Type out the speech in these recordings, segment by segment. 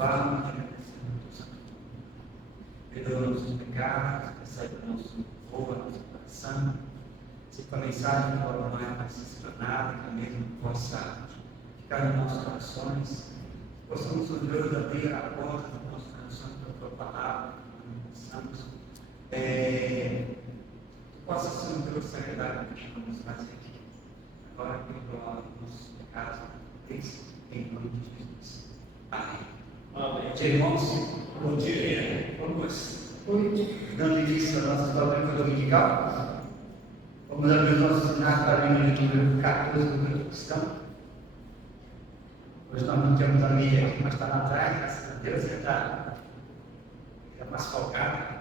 louvá-lo, te agradecemos teu santo nome. Perdoa nossos pecados, recebe o nosso louvor, a nossa oração. Se for a mensagem que pode mais vai ser explanada, que a mesma possa ficar nos nossos corações, que possamos, Deus, abrir a porta do nosso coração para a tua palavra, que possamos, possa ser, Deus, se agradar com o que vamos fazer aqui. Agora, perdoa os nossos pecados, em nome de Jesus. Amém. Amém. Irmãos, Bom dia. Vamos dando início à nossa história dominical, vamos abrir os nossos sinais para a Bíblia de número 14 do livro cristão. Hoje nós não temos a Miriam aqui, mas está lá atrás, graças a Deus, já está mais folgada.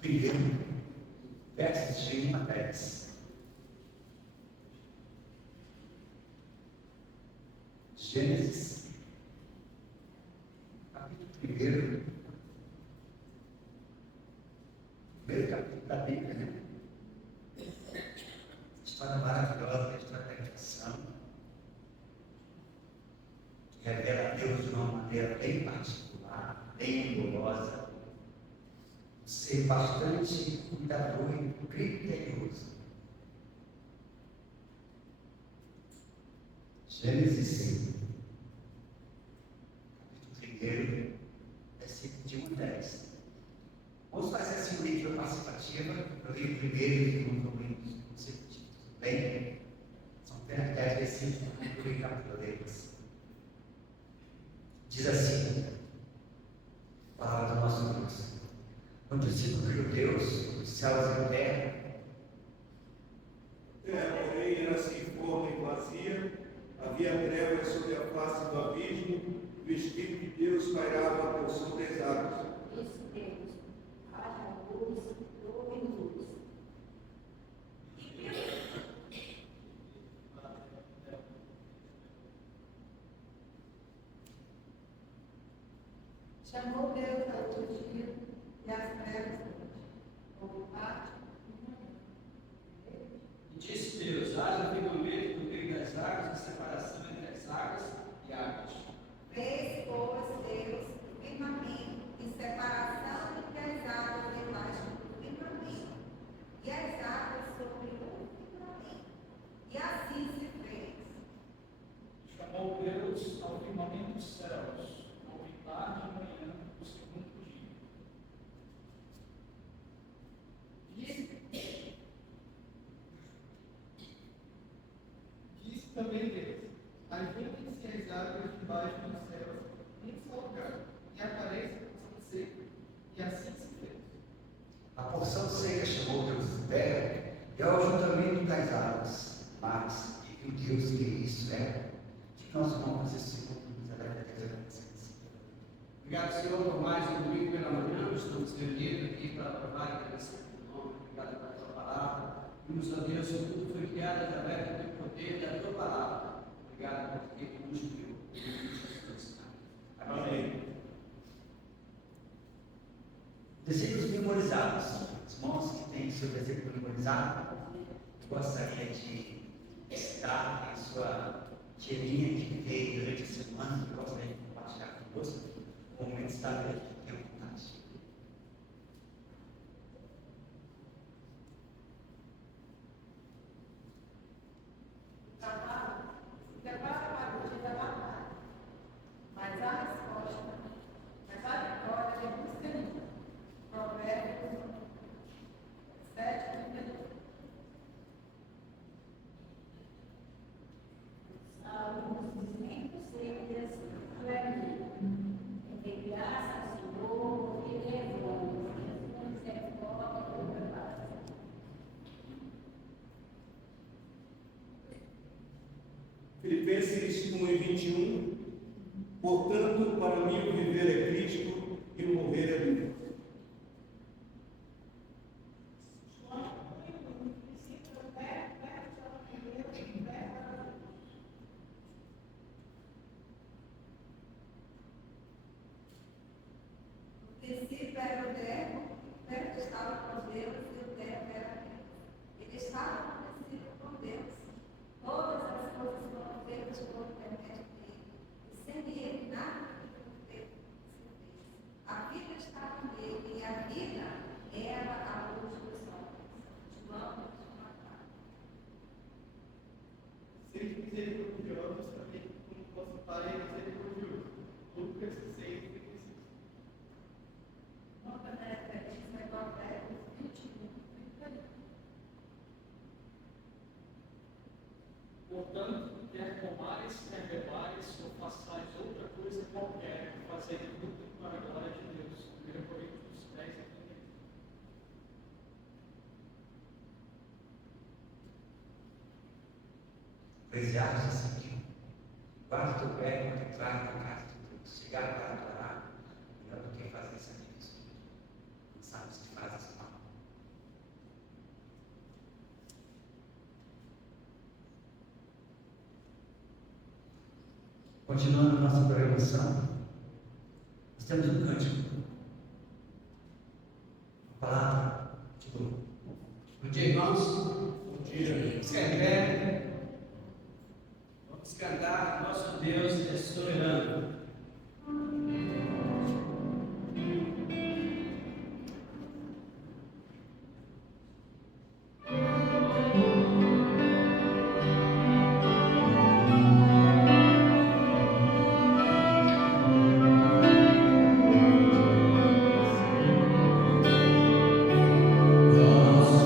Primeiro, versos de 1 a 10. Gênesis, capítulo 1. Primeiro capítulo da Bíblia, né? História maravilhosa, a história da criação. Que revela a Deus de uma maneira bem particular, bem amorosa. Ser bastante cuidador e criterioso. Gênesis 5, capítulo 1, versículo de 1 a 10. Vamos fazer no livro primeiro e segundo Coríntios, bem, são 10 versículos, eu vou capítulo deles. Diz assim, a palavra do nosso Deus: no princípio criou Deus os céus e a terra. A terra, porém, era sem forma e vazia, havia trevas sobre a face do abismo, e o Espírito de Deus pairava por sobre as águas. Disse Deus: haja luz, e houve luz. Chamou Deus a luz dia e as trevas houve tarde e manhã. E disse Deus: haja firmamento no meio das águas, e separação entre as águas e águas. Fez, pois, Deus o firmamento e separação entre as águas debaixo do firmamento, e as águas sobre o firmamento. E assim se fez. Chamou Deus ao firmamento dos céus, houve tarde e manhã, o segundo dia. Disse também Deus: ajuntem-se as águas debaixo dos céus em um só lugar, e apareça a porção seca. E assim se fez. A porção seca chamou Deus de terra, e ao ajuntamento das águas, mares, e viu Deus que isso é, que nós vamos fazer segundo a natureza. Obrigado, Senhor, por mais um domingo pela manhã. Estamos reunidos aqui para louvar e agradecer o nome. Obrigado pela tua palavra. Vimos, ó Deus, que tudo foi criado através do teu poder e da tua palavra. Obrigado porque tu nos criou. Em nome de Jesus. Amém. Versículos memorizados. Os irmãos que têm seu versículo memorizado, gostaria de citar em sua tirinha que veio durante a semana, que gostaria de compartilhar conosco. O momento está aqui, tenha vontade. Se prepara para o dia da batalha, mas a resposta, mas a vitória vem do Senhor. Provérbios 7:32. Salmos 106, entre graças, Senhor, e levamos, e misericórdia e preparação. Filipenses 1:21. Portanto, para mim o viver é Cristo e o morrer é lucro. No princípio era o verbo estava com Deus e o verbo era Deus. Ele estava no princípio com Deus. Todas as coisas foram feitas por intermédio dele. E sem ele, nada foi feito se fez. A vida estava nele e a vida era a luz dos homens. João 4. Sede misericordiosos também, como vosso Pai é misericordioso. Lucas 6:35. Nota da referência é Provérbios 21:31. Portanto, quer comares, quer bebares, ou façais outra coisa qualquer, fazei tudo para a glória de Deus. 1 Coríntios 10:31. Eclesiastes assim, guarda o teu pé quando entrar na casa de Deus, chegar para adorar, melhor do que fazer sacrifício. Não sabes que fazes mal. Continuando nossa programação, nós temos um cântico. A palavra de Deus. Bom dia, irmãos. Bom dia. Você é pé? Vamos cantar: Nosso Deus é soberano. Nosso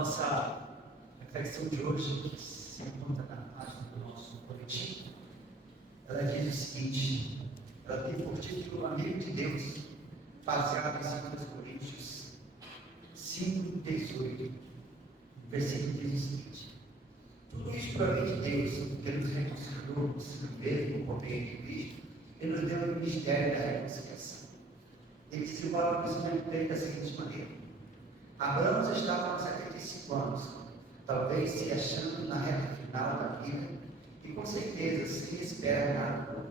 nossa reflexão de hoje, que se encontra na página do nosso boletim, ela diz o seguinte: ela tem por título Amigo de Deus, baseado em 2 Coríntios 5:18. O versículo diz o seguinte: tudo isso provém de Deus, que nos reconciliou consigo mesmo por meio de Cristo e nos deu o ministério da reconciliação. Ele se envolve o conhecimento dele da seguinte maneira: Abraão já estava com 75 anos, talvez se achando na reta final da vida, e com certeza sem espera nada.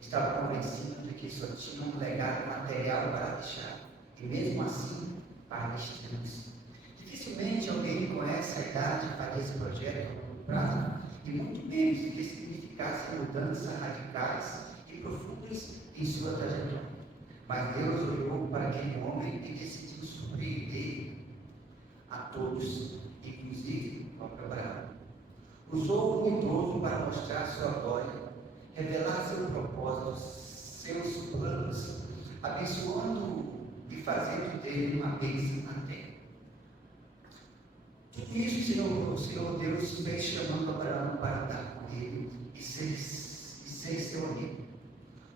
Estava convencido de que só tinha um legado material para deixar, e mesmo assim, para destinos. Dificilmente alguém com essa idade faria esse projeto a longo prazo, e muito menos que significasse mudanças radicais e profundas em sua trajetória. Mas Deus olhou para aquele homem e decidiu surpreender a todos, inclusive ao Abraão. Usou o idoso para mostrar sua glória, revelar seu propósito, seus planos, abençoando-o e fazendo dele uma bênção na terra. Tudo isso o Senhor Deus fez chamando Abraão para andar com ele e ser seu amigo.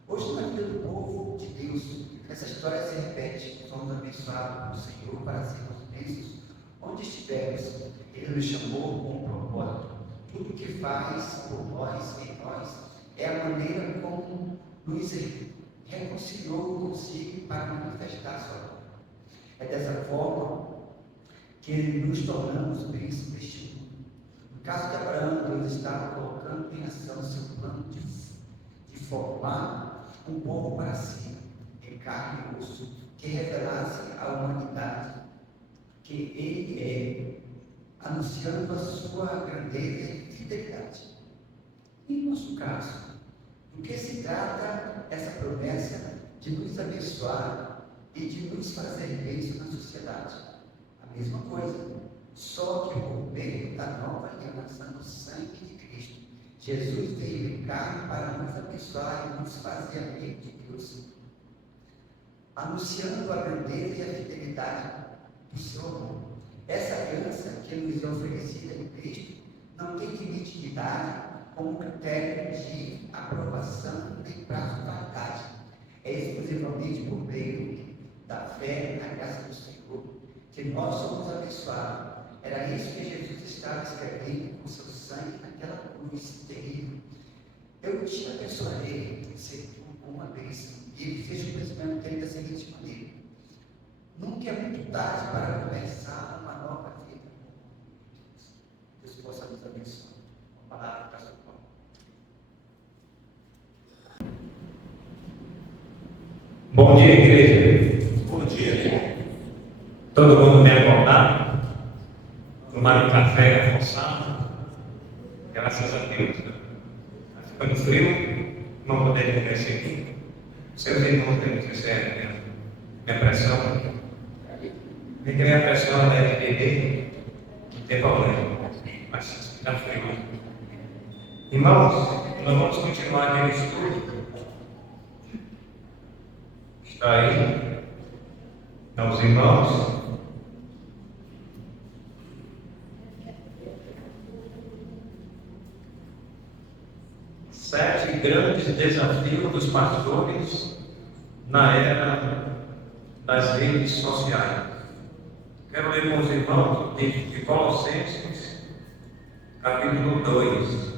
Hoje, na vida do povo de Deus, essa história se repete. Somos abençoados pelo Senhor para sermos bênçãos onde estivermos. Ele nos chamou com um propósito. Tudo que faz por nós, em nós, é a maneira como nos reconciliou consigo para manifestar sua glória. É dessa forma que nos tornamos bênçãos deste mundo. No caso de Abraão, Deus estava colocando em ação seu plano de formar um povo para si, em carne e osso, que revelasse à humanidade que Ele é, anunciando a sua grandeza e fidelidade. Em nosso caso, do que se trata essa promessa de nos abençoar e de nos fazer bênção na sociedade? A mesma coisa, só que por meio da nova aliança no sangue de Cristo, Jesus veio em carne para nos abençoar e nos fazer amigos de Deus, anunciando a grandeza e a fidelidade do seu amor. Essa aliança que nos é oferecida em Cristo não tem limite de idade como critério de aprovação nem prazo de validade. É exclusivamente por meio da fé na graça do Senhor que nós somos abençoados. Era isso que Jesus estava escrevendo com seu sangue naquela cruz terrível. Eu te abençoarei, você com uma bênção. E ele fez o pensamento dele da seguinte maneira: nunca é muito tarde para começar uma nova vida. Deus possa nos abençoar. Uma palavra para a sua mão. Bom dia, igreja. Bom dia. Todo mundo bem acordado? Tomaram um café reforçado? Graças a Deus. Está ficando frio? Não poder crescer aqui. Seus irmãos devem perceber minha pressão. E que minha pressão deve beber, não tem problema. Mas está frio. Irmãos, nós vamos continuar aquele estudo. Está aí. Aos irmãos. Sete grandes desafios dos pastores na era das redes sociais. Quero ler com os irmãos o texto de Colossenses, capítulo 2.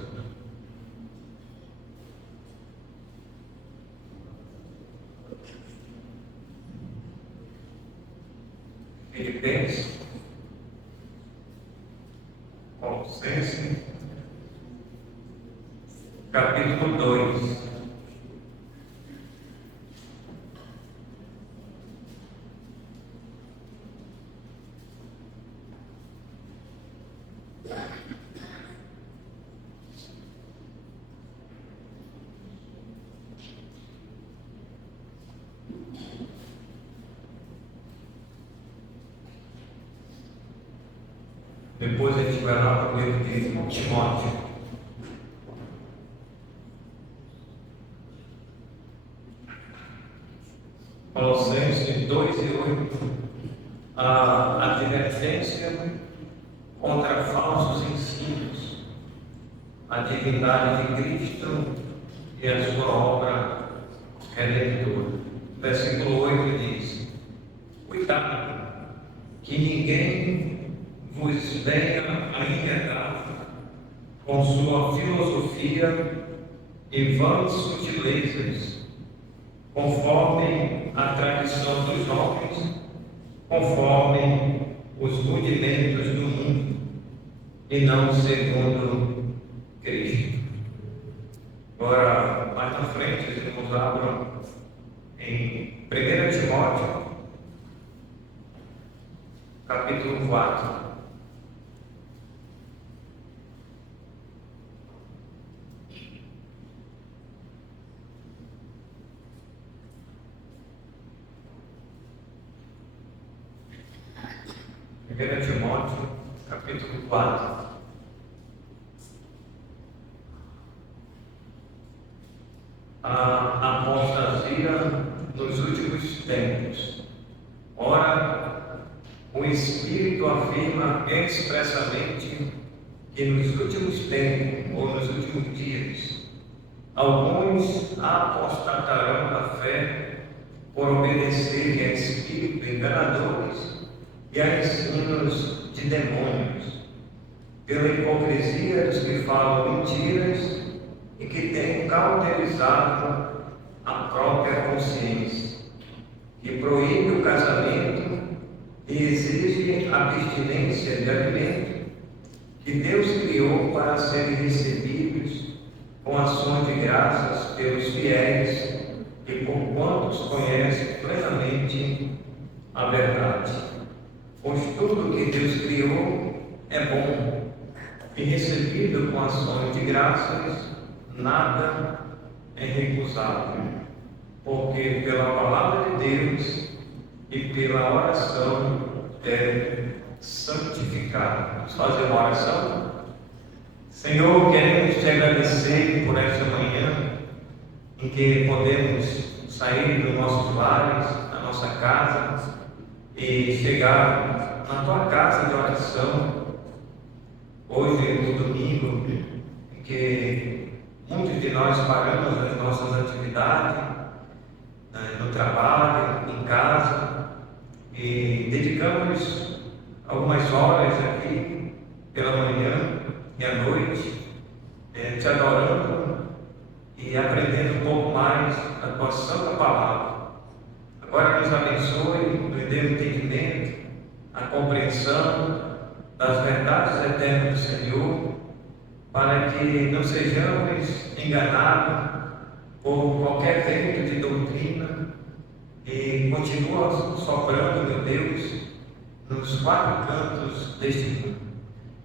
Filipenses, Colossenses, capítulo 2. Depois a gente vai lá para o livro de Timóteo. Colossenses 2:8. A advertência contra falsos ensinos, a divindade de Cristo e a sua obra redentora. Versículo 8 diz: cuidado, que ninguém vos venha a enganar com sua filosofia e vãs sutilezas, conforme a tradição dos homens, conforme os rudimentos do mundo, e não segundo Cristo. Agora, mais na frente, os irmãos abram em 1 Timóteo, capítulo 4. Primeira Timóteo, capítulo 4. A apostasia nos últimos tempos. Ora, o Espírito afirma expressamente que nos últimos tempos, ou nos últimos dias, alguns apostatarão da fé por obedecerem a espíritos enganadores e a ensinos de demônios, pela hipocrisia dos que falam mentiras e que têm cauterizado a própria consciência, que proíbe o casamento e exige abstinência de alimento que Deus criou para serem recebidos com ações de graças pelos fiéis e por quantos conhecem plenamente a verdade. Pois tudo que Deus criou é bom e recebido com ações de graças, nada é recusável, porque pela palavra de Deus e pela oração é santificado. Vamos fazer uma oração? Senhor, queremos te agradecer por esta manhã em que podemos sair dos nossos lares, da nossa casa e chegar na tua casa de oração. Hoje, no domingo, em que muitos de nós paramos as nossas atividades, no trabalho, em casa, e dedicamos algumas horas aqui pela manhã e à noite, te adorando e aprendendo um pouco mais a tua santa palavra. Agora nos abençoe, nos dê o entendimento, a compreensão das verdades eternas do Senhor, para que não sejamos enganados por qualquer vento de doutrina e continua soprando, meu Deus, nos quatro cantos deste mundo.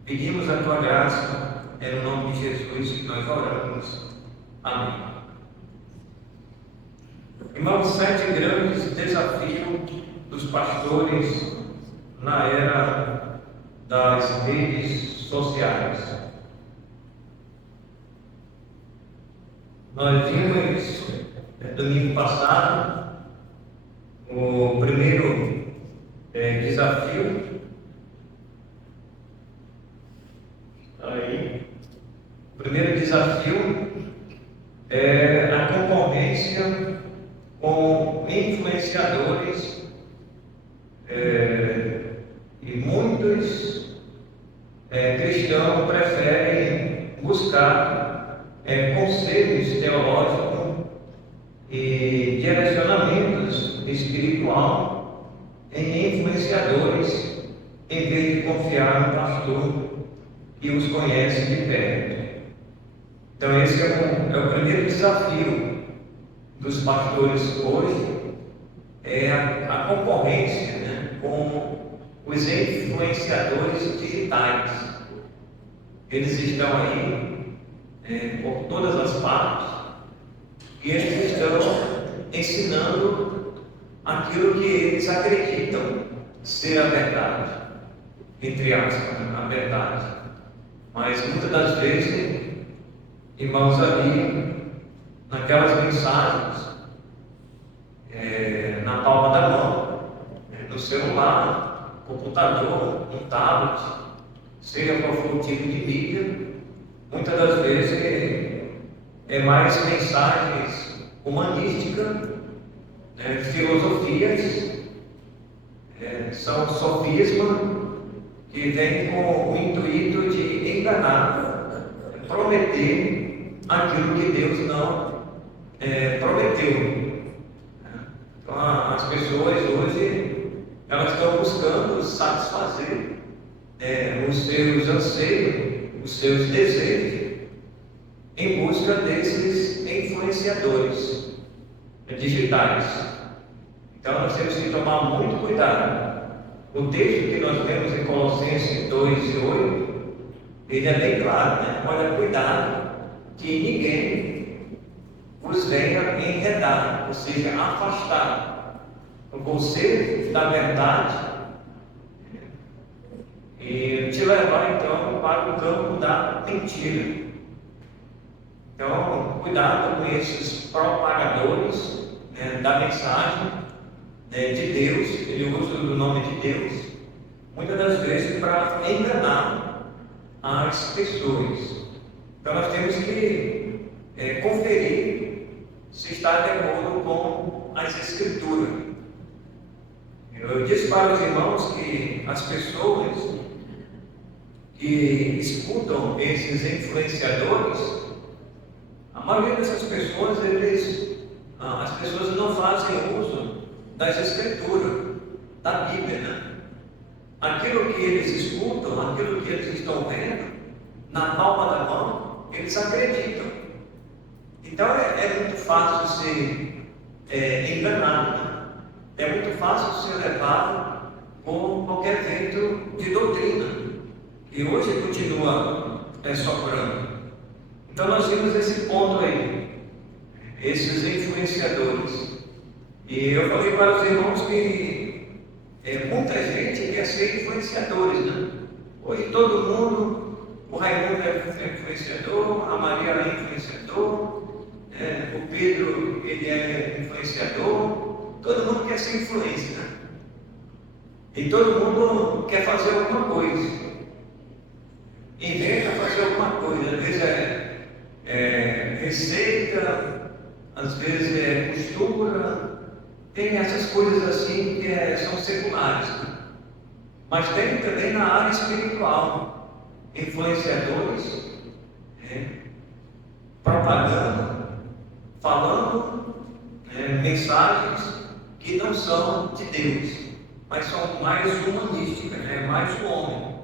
Pedimos a tua graça, é no nome de Jesus que nós oramos. Amém. Irmãos, 7 grandes desafios dos pastores na era das redes sociais. Nós vimos domingo passado o primeiro desafio. O primeiro desafio é a concorrência com influenciadores e muitos cristãos preferem buscar conselhos teológicos e direcionamentos espiritual em influenciadores em vez de confiar no pastor que os conhece de perto. Então esse é o primeiro desafio dos pastores hoje, é a concorrência, né, com os influenciadores digitais. Eles estão aí por todas as partes e eles estão ensinando aquilo que eles acreditam ser a verdade, entre aspas, a verdade. Mas muitas das vezes, irmãos, ali naquelas mensagens, na palma da mão, no celular, computador, um tablet, seja qual for o tipo de mídia, muitas das vezes é mais mensagens humanísticas, filosofias, são sofismas que vêm com o intuito de enganar, prometer aquilo que Deus não prometeu. Então, as pessoas hoje elas estão buscando satisfazer os seus anseios, os seus desejos, em busca desses influenciadores digitais. Então nós temos que tomar muito cuidado. O texto que nós vemos em Colossenses 2:8, ele é bem claro, né? Olha, cuidado que ninguém vos venha enredar, ou seja, afastar você da verdade e te levar então para o campo da mentira. Então, cuidado com esses propagadores da mensagem de Deus. Ele usa o nome de Deus muitas das vezes para enganar as pessoas. Então, nós temos que conferir se está de acordo com as Escrituras. Eu disse para os irmãos que as pessoas que escutam esses influenciadores, a maioria dessas pessoas, as pessoas não fazem uso das Escrituras, da Bíblia, né? Aquilo que eles escutam, aquilo que eles estão vendo, na palma da mão, eles acreditam. Então é muito fácil ser enganado, né? É muito fácil ser levado por qualquer vento de doutrina, que hoje continua soprando. Então nós temos esse ponto aí, esses influenciadores. E eu falei para os irmãos que muita gente quer ser influenciadores, né? Hoje todo mundo, o Raimundo é influenciador, a Maria é influenciador, o Pedro ele é influenciador, todo mundo quer ser influência, né? E todo mundo quer fazer alguma coisa, inventa fazer alguma coisa, às vezes receita, às vezes costura, tem essas coisas assim que são seculares, né? Mas tem também na área espiritual, influenciadores, propaganda, falando mensagens que não são de Deus, mas são mais humanísticas, mais do homem.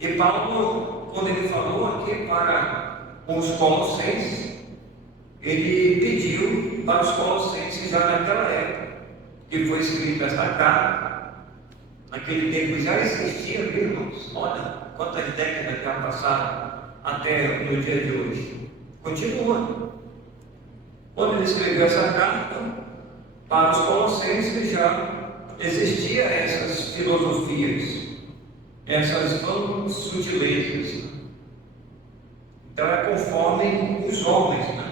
E Paulo, quando ele falou aqui para os Colossenses, ele pediu para os Colossenses já naquela época que foi escrita esta carta. Naquele tempo já existia, viu, irmãos? Olha quantas décadas já passaram até no dia de hoje. Continua. Quando ele escreveu essa carta para os Colossenses, já existia essas filosofias, essas vãs sutilezas. Então é conforme os homens, né?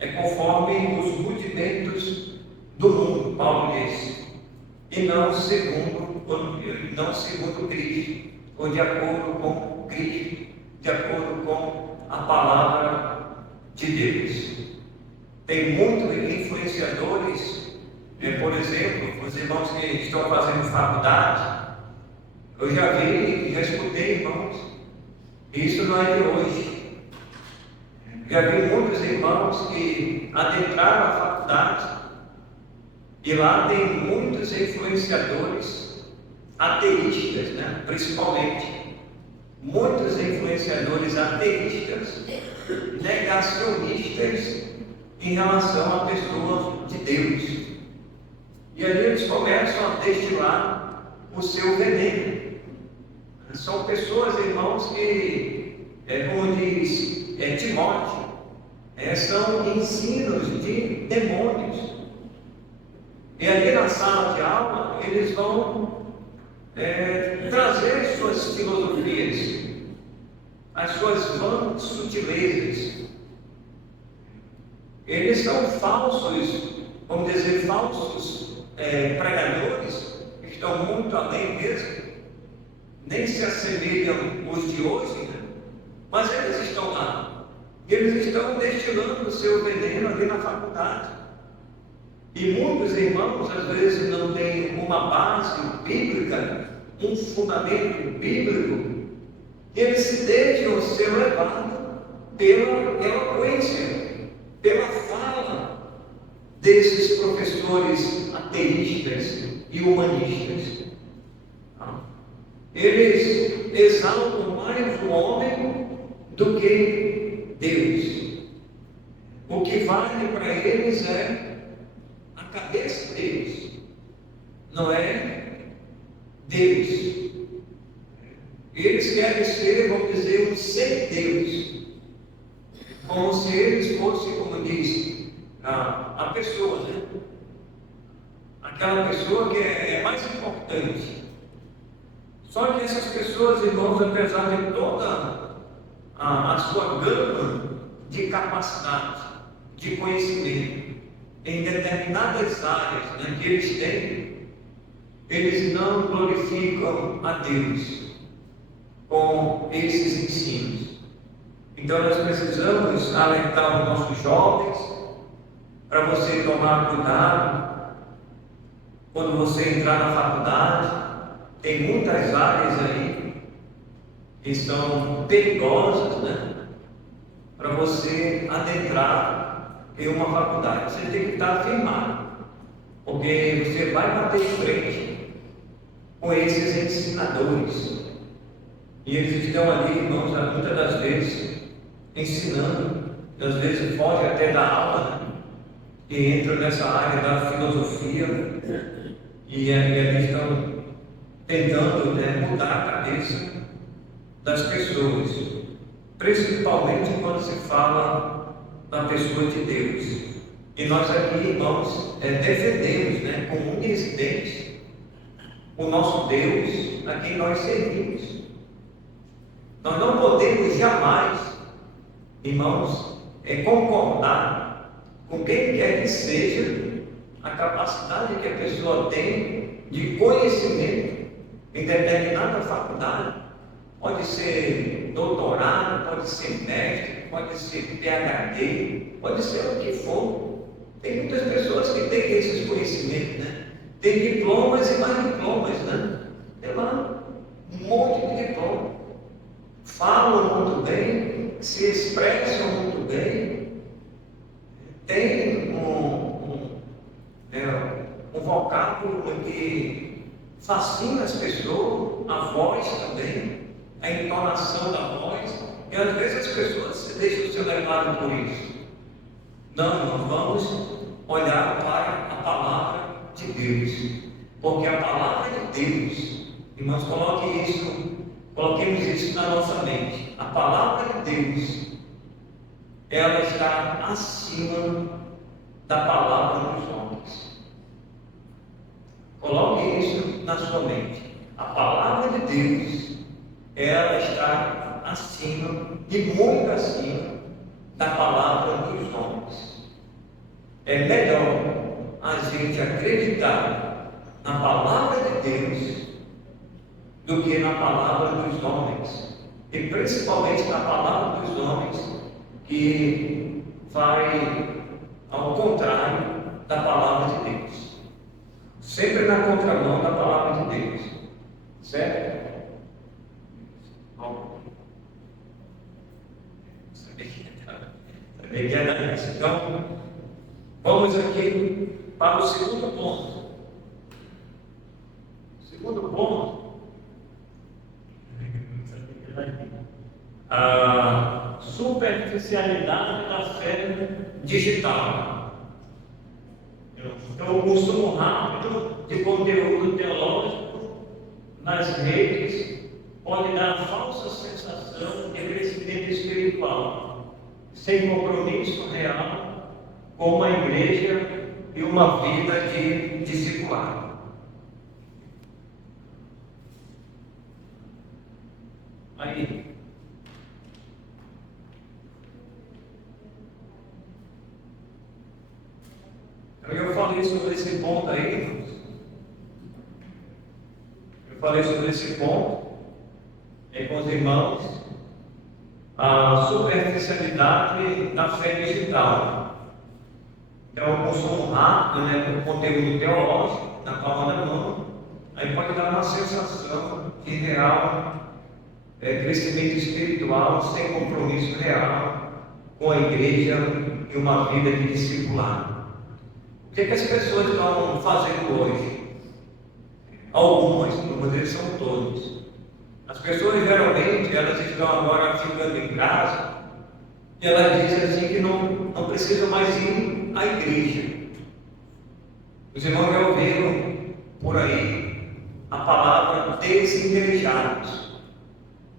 É conforme os rudimentos do mundo, Paulo disse, e não segundo Cristo, ou de acordo com Cristo, de acordo com a palavra de Deus. Tem muitos influenciadores, por exemplo, os irmãos que estão fazendo faculdade, eu já vi, já escutei, irmãos, isso não é de hoje. Já vi muitos irmãos que adentraram a faculdade e lá tem muitos influenciadores ateístas, né? Principalmente. Muitos influenciadores ateístas, negacionistas em relação à pessoa de Deus. E ali eles começam a destilar o seu veneno. São pessoas, irmãos, que, como diz Timóteo, são ensinos de demônios. E ali na sala de aula, eles vão trazer suas filosofias, as suas vãs sutilezas. Eles são falsos, vamos dizer, falsos pregadores, que estão muito além mesmo nem se assemelham os de hoje, né? Mas eles estão lá. Eles estão destilando o seu veneno ali na faculdade. E muitos irmãos, às vezes, não têm uma base bíblica, um fundamento bíblico, e eles se deixam ser levados pela eloquência, pela fala desses professores ateístas e humanistas. Eles exaltam mais o homem do que Deus. O que vale para eles é a cabeça deles, não é Deus. Eles querem ser, vamos dizer, um semideus, como se eles fossem, como diz a pessoa, né? Aquela pessoa que é mais importante. Só que essas pessoas, irmãos, apesar de toda a sua gama de capacidade, de conhecimento, em determinadas áreas, né, que eles têm, eles não glorificam a Deus com esses ensinos. Então nós precisamos alertar os nossos jovens para você tomar cuidado quando você entrar na faculdade. Tem muitas áreas aí que são perigosas, né? Para você adentrar em uma faculdade. Você tem que estar firmado, porque você vai bater em frente com esses ensinadores. E eles estão ali, irmãos, muitas das vezes ensinando, às vezes foge até da aula, né? E entram nessa área da filosofia e eles estão tentando, né, mudar a cabeça das pessoas, principalmente quando se fala da pessoa de Deus. E nós aqui, irmãos, defendemos, né, com unhas e dentes, o nosso Deus a quem nós servimos. Nós não podemos jamais, irmãos, concordar com quem quer que seja a capacidade que a pessoa tem de conhecimento em determinada faculdade. Pode ser doutorado, pode ser mestre, pode ser PhD, pode ser o que for. Tem muitas pessoas que têm esses conhecimentos, né? Tem diplomas e mais diplomas, né? Tem lá um monte de diploma. Falam muito bem, se expressam muito bem, tem um vocábulo que fascina as pessoas, a voz também, a entonação da voz, e às vezes as pessoas se deixam ser levadas por isso. Não, nós vamos olhar para a palavra de Deus, porque a palavra de Deus, irmãos, coloquemos isso na nossa mente. A palavra de Deus, ela está acima da palavra dos homens. Coloque isso na sua mente. A palavra de Deus, ela está acima, e muito acima, da palavra dos homens. É melhor a gente acreditar na palavra de Deus do que na palavra dos homens, e principalmente na palavra dos homens, que vai ao contrário da palavra de Deus, sempre na contramão da palavra de Deus, certo? Bom, sabia que era isso. Então, vamos aqui para o segundo ponto. Segundo ponto, a superficialidade da fé digital. Então, o consumo rápido de conteúdo teológico nas redes pode dar a falsa sensação de crescimento espiritual, sem compromisso real com uma igreja e uma vida de discipulado. Aí, eu falei sobre esse ponto aí, irmãos. Eu falei sobre esse ponto, com os irmãos a superficialidade da fé digital. Então, o consumo rápido, do conteúdo teológico, na palma da mão, aí pode dar uma sensação de real crescimento espiritual sem compromisso real com a igreja e uma vida de discipulado. O que as pessoas estão fazendo hoje? Algumas, não vou dizer que são todas. As pessoas geralmente elas estão agora ficando em casa e elas dizem assim que não precisam mais ir à igreja. Os irmãos já ouviram por aí a palavra desigrejados.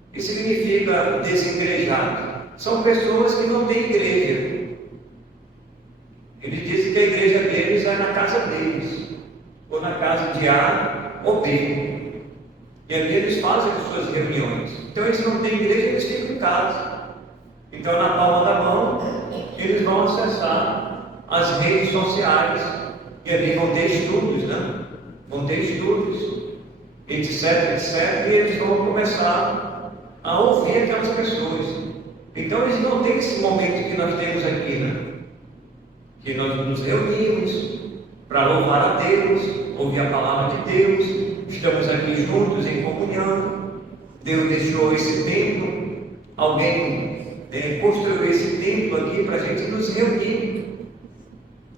O que significa desigrejados? São pessoas que não têm igreja. Eles dizem que a igreja deles é na casa deles, ou na casa de A ou B. E ali eles fazem as suas reuniões. Então eles não têm igreja, eles ficam em casa. Então na palma da mão, eles vão acessar as redes sociais. E ali vão ter estudos, Vão ter estudos, etc, etc. E eles vão começar a ouvir aquelas pessoas. Então eles não têm esse momento que nós temos aqui, Que nós nos reunimos para louvar a Deus, ouvir a palavra de Deus, estamos aqui juntos em comunhão. Deus deixou esse templo, alguém construiu esse templo aqui para a gente nos reunir.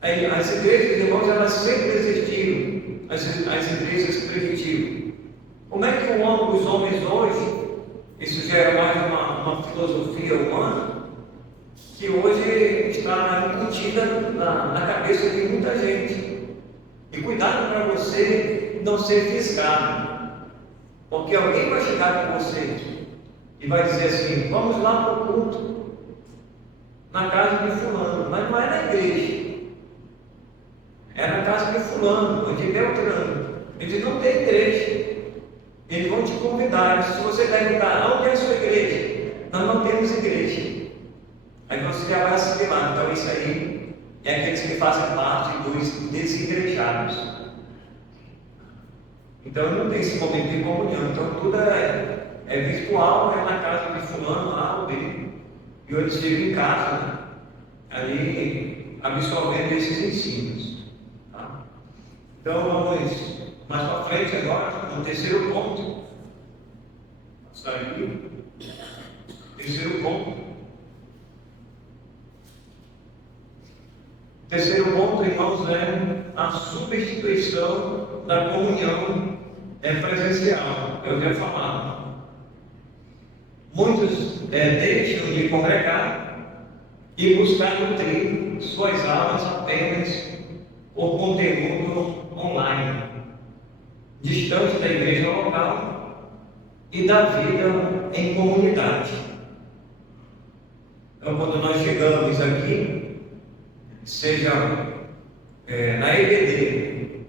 As igrejas, irmãos, elas sempre existiram, as igrejas primitivas. Como é que os homens hoje, isso já é mais uma filosofia humana, que hoje está incutida na cabeça de muita gente. E cuidado para você não ser fisgado, porque alguém vai chegar com você e vai dizer assim: vamos lá para o culto, na casa de fulano, mas não é na igreja, é na casa de fulano, ou de Beltrano. Eles não têm igreja, eles vão te convidar. Se você perguntar onde é a sua igreja, nós não temos igreja. Aí você já vai assimilar. Então isso aí é aqueles que fazem parte dos desigrejados. Então não tem esse momento de comunhão. Então tudo é virtual, é na casa de fulano, A ou B. E eles ficam em casa, ali absorvendo esses ensinos. Tá? Então vamos mais para frente agora, no terceiro ponto. Saiu. Terceiro ponto. Terceiro ponto, irmãos, é a substituição da comunhão presencial. Eu já falava. Muitos deixam de congregar e buscar nutrir suas almas apenas por conteúdo online, distante da igreja local e da vida em comunidade. Então, quando nós chegamos aqui, seja na EBD,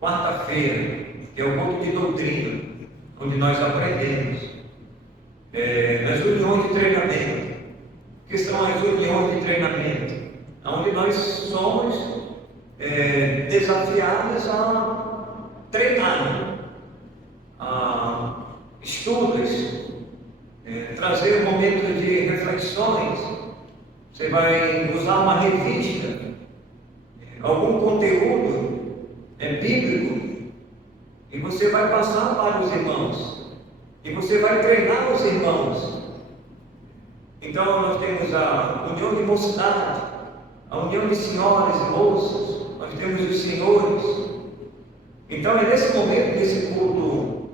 quarta-feira, que é o culto de doutrina, onde nós aprendemos, nas reuniões de treinamento, que são as reuniões de treinamento, onde nós somos desafiados a treinar, a estudos, trazer um momento de reflexões. Você vai usar uma revista, algum conteúdo bíblico, e você vai passar para os irmãos, e você vai treinar os irmãos. Então nós temos a união de mocidade, a união de senhoras e moças, nós temos os senhores. Então é nesse momento, nesse culto,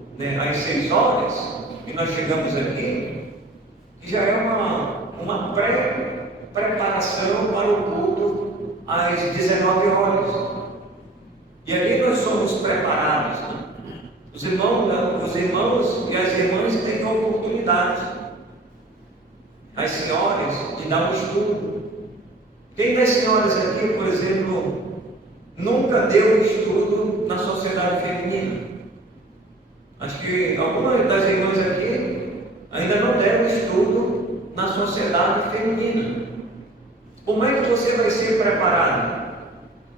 às 6 horas, que nós chegamos aqui, que já é uma preparação para o culto às 19 horas. E ali nós somos preparados. Os irmãos e as irmãs têm a oportunidade, as senhoras, de dar um estudo. Quem das senhoras aqui, por exemplo, nunca deu estudo na sociedade feminina? Acho que algumas das irmãs aqui ainda não deram estudo na sociedade feminina. Como é que você vai ser preparado?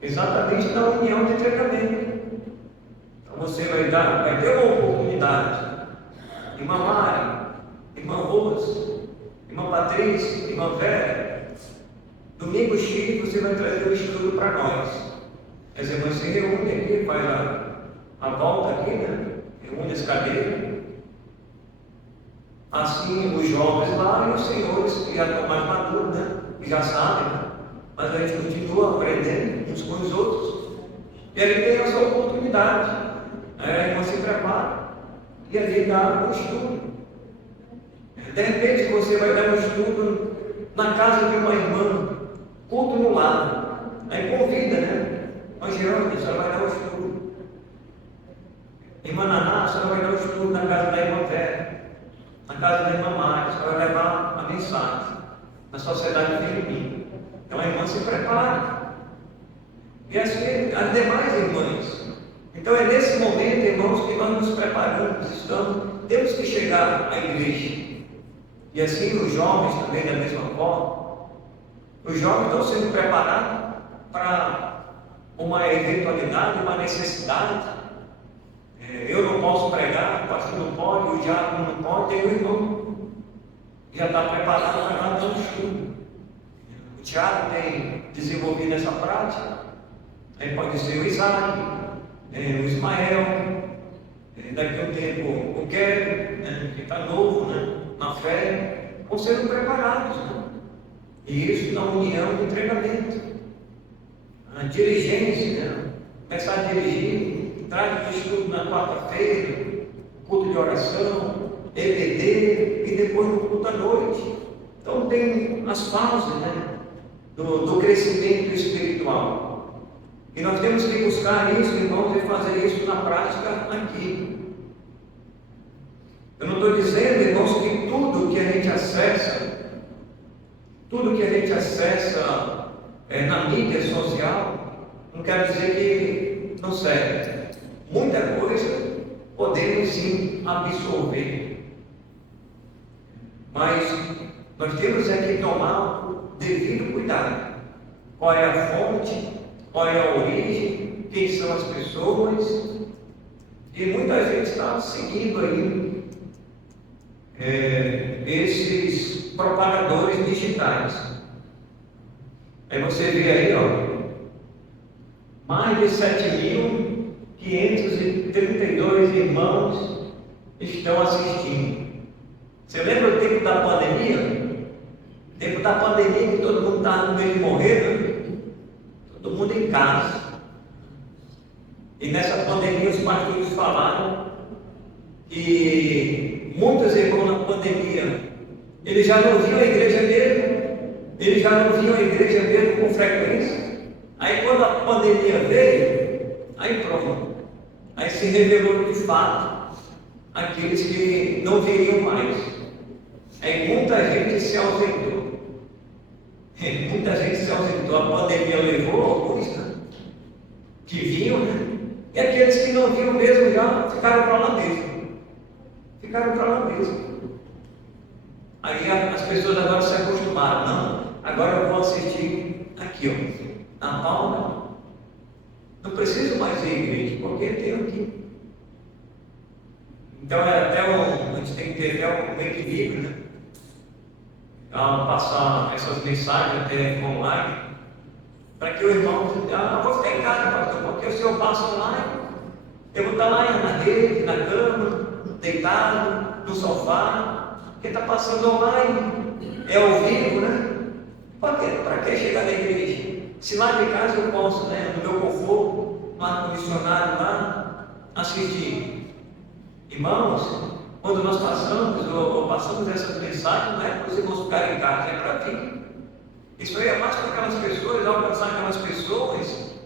Exatamente na união de treinamento. Então você vai ter uma oportunidade irmã Mari, irmã Rose, irmã Patrícia, irmã Vera. Domingo X você vai trazer o estudo para nós. As irmãs se reúnem aqui, faz a volta aqui, né? Reúne as cadeiras. Assim, os jovens lá e os senhores que já estão mais maduros, né? Que já sabem, né? Mas a gente continua aprendendo uns com os outros. E ali tem essa oportunidade. Aí a irmã se prepara e ali dá o estudo. De repente você vai dar um estudo na casa de uma irmã, culto no lar. Aí convida, né? Angelina, você vai dar o estudo. Irmã Naná, você vai dar o estudo na casa da irmã Vera, na casa da irmã Mari, você vai levar a mensagem na sociedade filipina. Então a irmã se prepara. E assim as demais irmãs. Então é nesse momento, irmãos, que nós nos preparamos, temos que chegar à igreja. E assim os jovens também da mesma forma. Os jovens estão sendo preparados para uma eventualidade, uma necessidade. Eu não posso pregar, o pastor não pode, o diácono não pode, e o irmão já está preparado para dar um estudo. O Tiago tem desenvolvido essa prática. Aí pode ser o Isaac, o Ismael, daqui a um tempo o Kevin, né, que está novo, né, na fé, vão sendo preparados. Né? E isso na união do treinamento. A diligência, né? Começar a dirigir, traz o estudo na quarta-feira, culto de oração, EBD e depois no culto à noite. Então tem as fases, né, do crescimento espiritual. E nós temos que buscar isso, irmãos, e fazer isso na prática aqui. Eu não estou dizendo, irmãos, que tudo que a gente acessa na mídia social, não quer dizer que não serve. Muita coisa podemos sim absorver. Mas nós temos que tomar o devido cuidado. Qual é a fonte? Qual é a origem? Quem são as pessoas? E muita gente está seguindo aí esses propagadores digitais. Aí você vê aí, ó, mais de 7.532 irmãos estão assistindo. Você lembra do tempo da pandemia? O tempo da pandemia que todo mundo estava no meio de morrer, né? Todo mundo em casa. E nessa pandemia os pastores falaram que muitos irmãos na pandemia, eles já não viam a igreja mesmo, com frequência. Aí quando a pandemia veio, aí pronto. Aí se revelou de fato aqueles que não viriam mais. Aí muita gente se ausentou. A pandemia levou alguns, né, que vinham, né? E aqueles que não vinham mesmo já ficaram para lá mesmo. Aí as pessoas agora se acostumaram. Não, agora eu vou assistir aqui, ó, na palma. Não preciso mais ir à igreja, porque tenho aqui. Então a gente tem que ter até um equilíbrio, né? Passar essas mensagens até online, para que o irmão vou ficar em casa, pastor, porque se eu passo online, eu vou estar lá na rede, na cama, deitado, no sofá, porque está passando online, é ao vivo, né? Para que chegar na igreja? Se lá de casa eu posso, né, no meu conforto, no ar-condicionado lá, assistir. Irmãos, quando nós passamos essas mensagens, não é para os irmãos ficarem em casa, é para vir. Isso aí é mais para aquelas pessoas, alcançar aquelas pessoas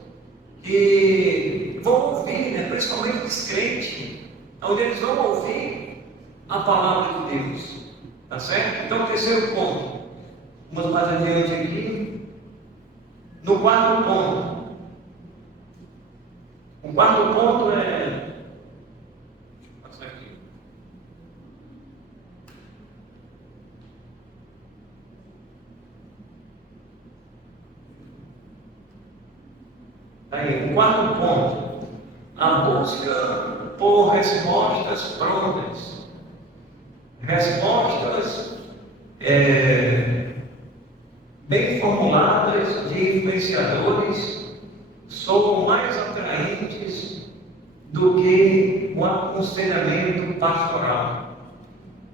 que vão ouvir, né, principalmente descrentes, onde eles vão ouvir a palavra de Deus. Tá certo? Então, o terceiro ponto. Vamos mais adiante aqui. No quarto ponto. O quarto ponto é. Aí, o quarto ponto, a busca por respostas prontas. respostas bem formuladas de influenciadores são mais atraentes do que o aconselhamento pastoral,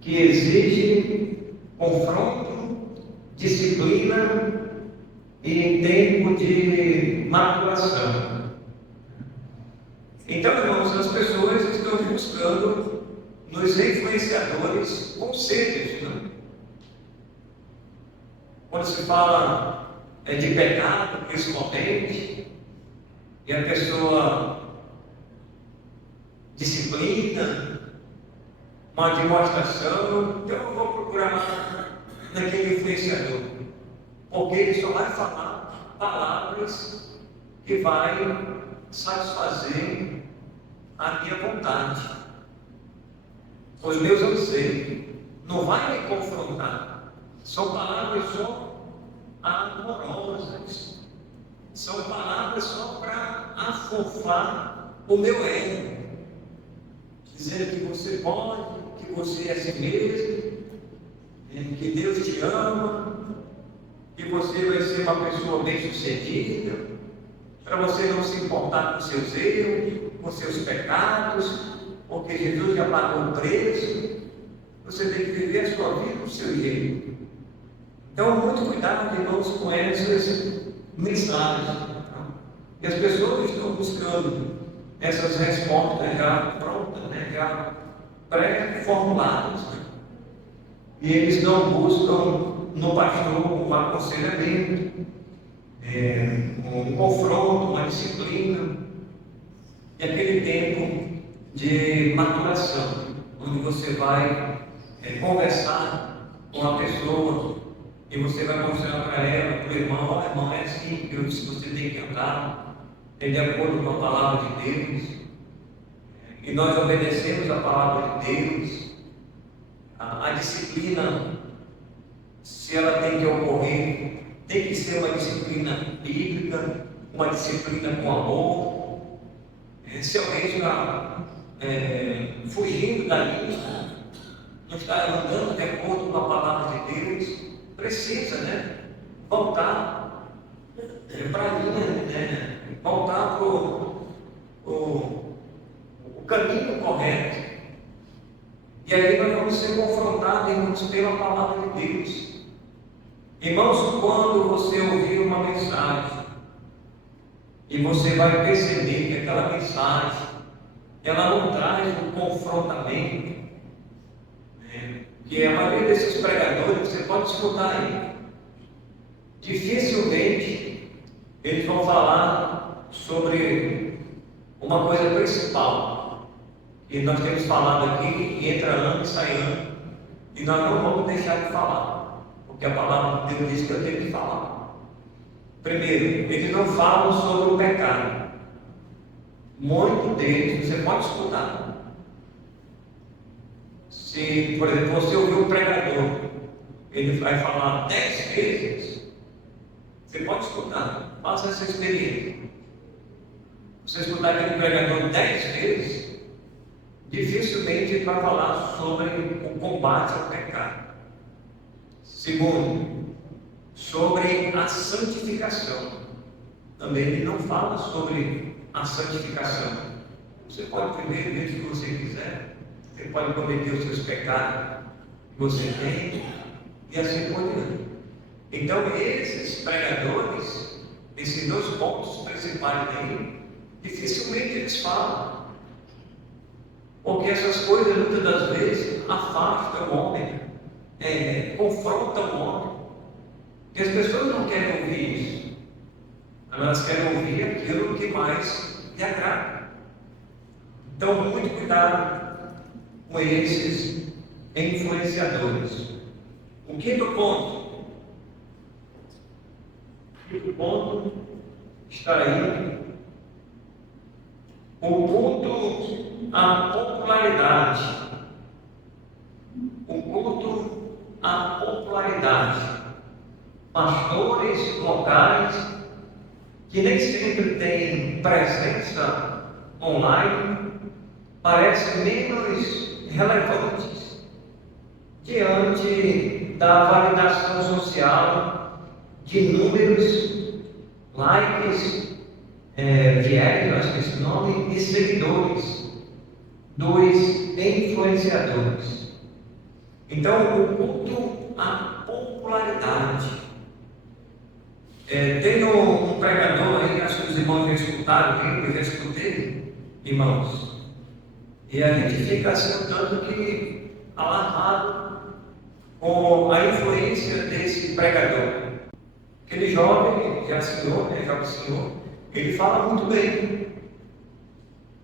que exige confronto, disciplina e tempo de maturação. Então, irmãos, as pessoas estão buscando nos influenciadores conselhos, né? Quando se fala de pecado, principalmente, e a pessoa disciplina, uma demonstração, então eu vou procurar naquele influenciador, porque ele só vai falar palavras que vai satisfazer a minha vontade, os meus anseios, não vai me confrontar. São palavras só amorosas, são palavras só para afofar o meu ego, dizendo que você pode, que você é assim mesmo, que Deus te ama, que você vai ser uma pessoa bem-sucedida, para você não se importar com seus erros, com seus pecados, porque Jesus já pagou o preço. Você tem que viver a sua vida do seu jeito. Então, muito cuidado, irmãos, com essas mensagens. E as pessoas estão buscando essas respostas já prontas, já pré-formuladas. E eles não buscam no pastor um aconselhamento, um confronto, uma disciplina, e aquele tempo de maturação, onde você vai conversar com a pessoa e você vai mostrar para ela, para o irmão: olha, irmão, é assim que você tem que andar, de acordo com a palavra de Deus, e nós obedecemos a palavra de Deus. A disciplina, se ela tem que ocorrer, tem que ser uma disciplina bíblica, uma disciplina com amor. Se alguém está fugindo da linha, não está andando de acordo com a palavra de Deus, precisa, voltar para a linha, voltar para o caminho correto. E aí nós vamos ser confrontados, irmãos, pela palavra de Deus. Irmãos, quando você ouvir uma mensagem e você vai perceber que aquela mensagem ela não traz um confrontamento, que a maioria desses pregadores, você pode escutar aí, dificilmente eles vão falar sobre uma coisa principal. E nós temos falado aqui, entra ano e sai ano, e nós não vamos deixar de falar, porque a palavra de Deus diz que eu tenho que falar. Primeiro, eles não falam sobre o pecado. Muitos deles, você pode escutar. Se, por exemplo, você ouvir um pregador, ele vai falar 10 vezes, você pode escutar, faça essa experiência. Você escutar aquele pregador 10 vezes, dificilmente ele vai falar sobre o combate ao pecado. Segundo, sobre a santificação. Também ele não fala sobre a santificação. Você pode primeiro ver o que você quiser, você pode cometer os seus pecados que você tem, e assim por diante. Então, esses pregadores, esses dois pontos principais dele, dificilmente eles falam. Porque essas coisas, muitas das vezes, afastam o homem, confrontam o homem. E as pessoas não querem ouvir isso. Elas querem ouvir aquilo que mais lhe agrada. Então, muito cuidado com esses influenciadores. O quinto ponto. O quinto ponto está aí. O culto à popularidade. O culto à popularidade. Pastores locais que nem sempre têm presença online parecem menos relevantes diante da validação social de números, likes, vieram, acho que esse nome, e seguidores dos influenciadores. Então, o culto à popularidade. Tem um pregador aí, acho que os irmãos já escutaram, eu já escutei, irmãos, e a gente fica assim um tanto que alarmado com a influência desse pregador. Aquele jovem, já senhor, jovem senhor, ele fala muito bem.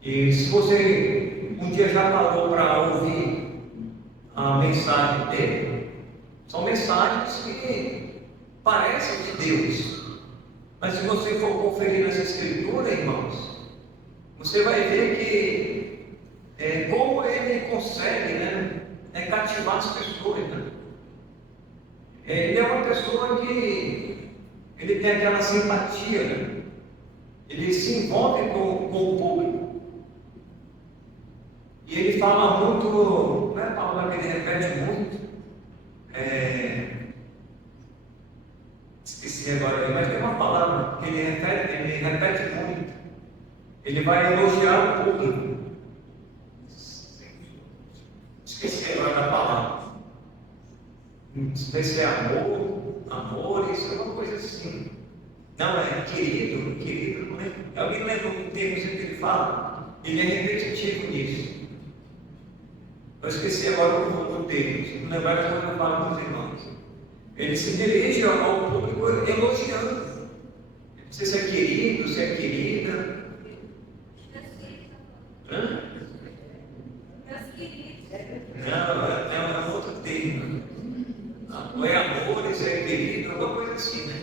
E se você um dia já parou para ouvir a mensagem dele, são mensagens que parecem de Deus. Mas se você for conferir nessa escritura, irmãos, você vai ver que como ele consegue, cativar as pessoas. Ele é uma pessoa que ele tem aquela simpatia, ele se envolve com o público. E ele fala muito, não é a palavra que ele repete muito, esqueci agora, mas tem uma palavra que ele repete muito. Ele vai elogiar o público. Esqueci agora da palavra. Não sei se é amores, alguma coisa assim. Não, é querido, não lembro. Alguém lembra um termo que ele fala? Ele é repetitivo nisso. Eu esqueci agora o termo, se não lembrar depois eu falo com os irmãos. Ele se dirige ao público elogiando. Não sei se é querido, se é querida. Não, é um outro termo. Ou é amores, é querido, alguma coisa assim, né?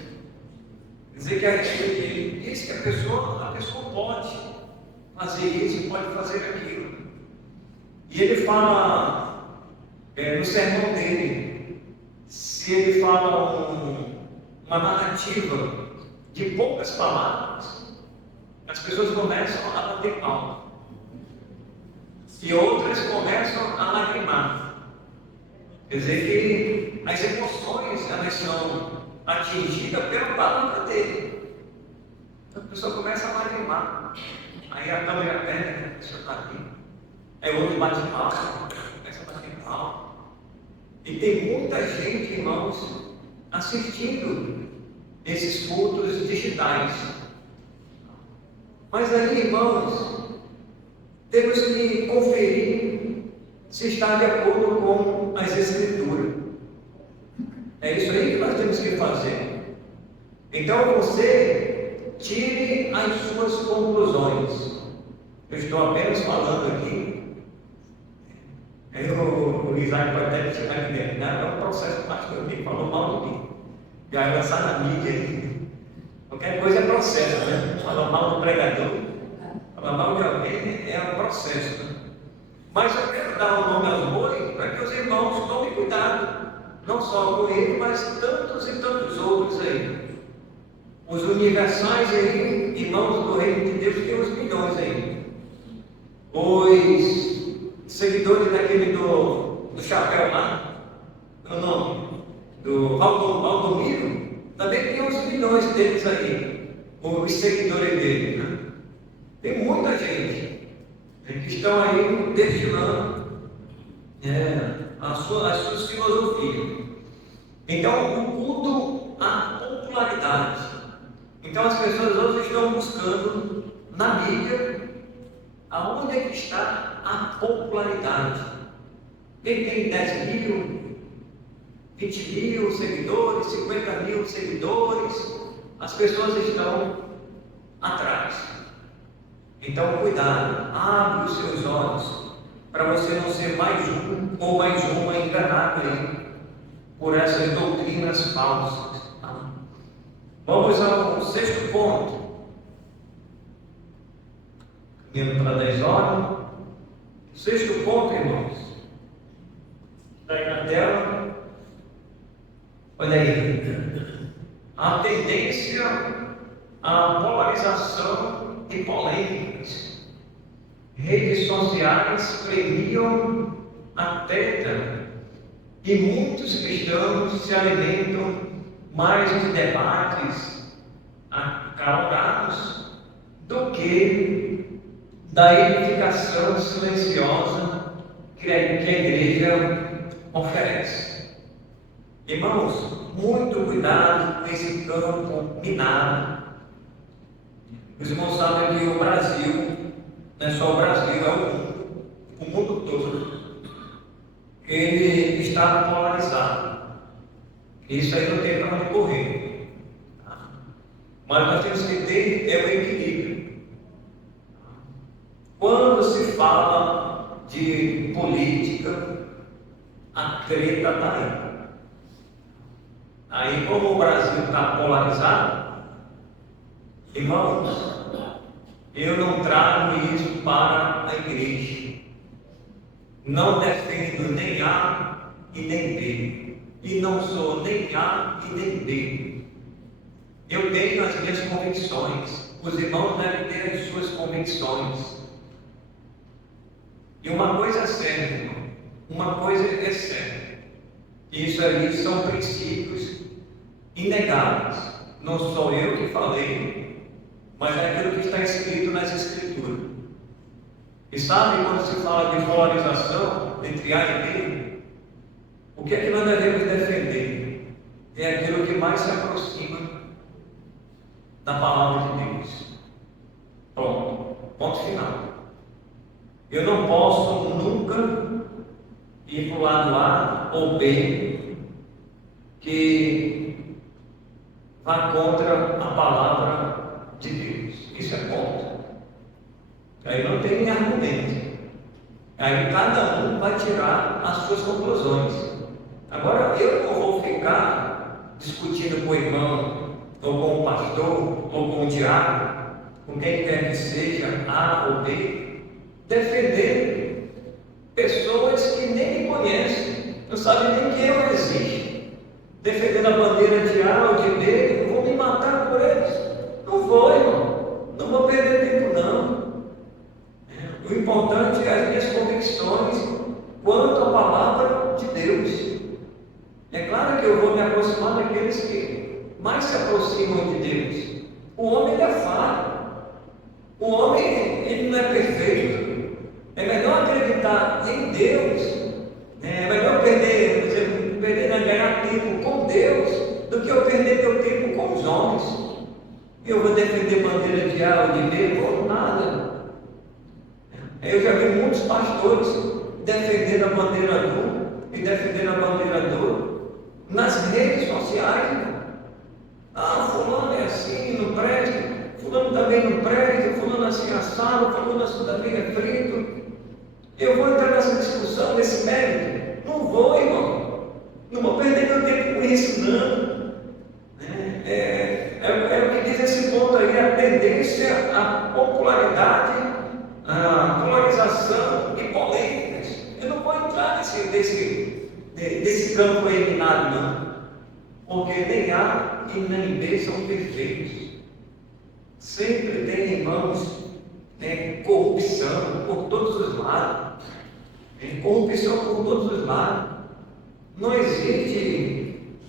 Quer dizer que ele diz que a pessoa pode fazer isso, pode fazer aquilo. E ele fala, no sermão dele, se ele fala uma narrativa de poucas palavras, as pessoas começam a bater palma. E outras começam a lagrimar. Quer dizer que as emoções, elas são atingidas pela palavra dele. Então a pessoa começa a lagrimar. Aí a câmera pega, a pessoa está aqui. Aí o outro bate palma, começa a bater palma. E tem muita gente, irmãos, assistindo esses cultos digitais. Mas aí, irmãos, temos que conferir se está de acordo com as Escrituras. É isso aí que nós temos que fazer. Então você tire as suas conclusões. Eu estou apenas falando aqui. O Isaac pode até chegar aqui dentro. É um processo pastor, ele falou mal de mim. Já lançar na mídia aí. Qualquer coisa é processo, né? Falar mal do pregador, falar mal de alguém é um processo. Né? Mas eu quero dar o nome aos bois para que os irmãos tomem cuidado. Não só com ele, mas tantos e tantos outros aí. Os universais aí, irmãos do reino de Deus, tem uns milhões aí. Os seguidores daquele do chapéu lá, o nome, do Valdomiro, também tem uns milhões deles aí, os seguidores dele. Né? Tem muita gente que estão aí destilando as suas filosofias. Então, o culto à popularidade. Então, as pessoas hoje estão buscando na mídia aonde é que está a popularidade. Quem tem 10 mil, 20 mil seguidores, 50 mil seguidores, as pessoas estão atrás. Então, cuidado, abre os seus olhos para você não ser mais um ou mais uma enganado aí por essas doutrinas falsas. Vamos ao 6º ponto. Indo para 10 horas. 6º ponto, irmãos. Está aí na tela. Olha aí. A tendência à polarização e polêmicas. Redes sociais premiam a treta E muitos cristãos se alimentam mais de debates acalorados do que da edificação silenciosa que a igreja oferece. Irmãos, muito cuidado com esse campo minado. Os irmãos sabem que o Brasil, não é só o Brasil, é o mundo todo. Ele está polarizado. Isso aí não tem para onde correr. Mas nós temos que ter o equilíbrio. Quando se fala de política, a treta está aí. Aí, como o Brasil está polarizado, irmãos, eu não trago isso para a igreja. Não defendo nem A e nem B. E não sou nem A e nem B. Eu tenho as minhas convicções. Os irmãos devem ter as suas convicções. E uma coisa é certa, irmão. Uma coisa é certa. Isso aí são princípios inegáveis. Não sou eu que falei, mas é aquilo que está escrito nas Escrituras. E sabe quando se fala de polarização entre A e B? O que é que nós devemos defender? É aquilo que mais se aproxima da palavra de Deus. Pronto, ponto final. Eu não posso nunca ir para o lado A ou B que vá contra a palavra de Deus. Isso é ponto. Aí não tem nem argumento. Aí cada um vai tirar as suas conclusões. Agora eu não vou ficar discutindo com o irmão, ou com o pastor, ou com o diácono, com quem quer que seja, A ou B, defendendo pessoas que nem me conhecem, não sabem nem que eu existo, defendendo a bandeira de A ou de B. Eu vou me matar por eles. Não vou, irmão. Não vou perder tempo, não. O importante é as minhas convicções quanto à palavra de Deus. É claro que eu vou me aproximar daqueles que mais se aproximam de Deus. O homem é falho. O homem ele não é perfeito. É melhor acreditar em Deus. É melhor ganhar tempo com Deus do que eu perder meu tempo com os homens. Eu vou defender bandeira de A ou de B por nada. Eu já vi muitos pastores defendendo a bandeira do e defendendo a bandeira do nas redes sociais. Fulano é assim, não presta, fulano também não presta, fulano assim assado, fulano assim também é frito. Eu vou entrar nessa discussão, nesse mérito? Não vou, irmão. Não vou perder meu tempo com isso, não. É o que diz esse ponto aí, a tendência à popularidade, a polarização e polêmicas. Eu não vou entrar nesse campo aí minado, não. Porque nem A e nem B são perfeitos. Sempre tem, irmãos, corrupção por todos os lados. Corrupção por todos os lados. Não existe